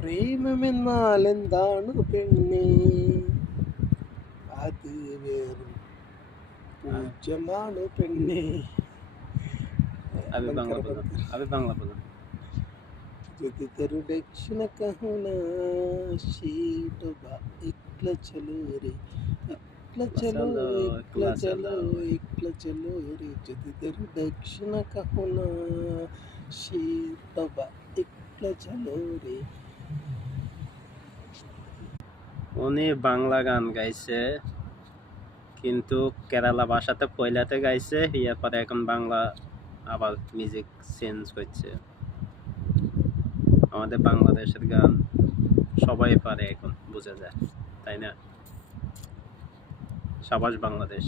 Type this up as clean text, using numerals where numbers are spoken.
പ്രേമമെന്നാൽ എന്താണ് പെണ്ണേ, അത് വെറും പൂജ്യമാണ് പെണ്ണേ. যদি তেরু দক্ষিণ कहना शीतोबा একলা চলো রে, একলা চলো একলা চলো একলা চলো রে, যদি তেরু দক্ষিণ कहना शीतोबा একলা চলো রে। উনি বাংলা গান গাইছে, কিন্তু কেরালা ভাষাতে পয়লাতে গাইছে, এরপরে এখন বাংলা আবার মিউজিক চেঞ্জ হচ্ছে। আমাদের বাংলাদেশের গান সবাই পারে, এখন বোঝা যায়, তাই না? সাবাস বাংলাদেশ।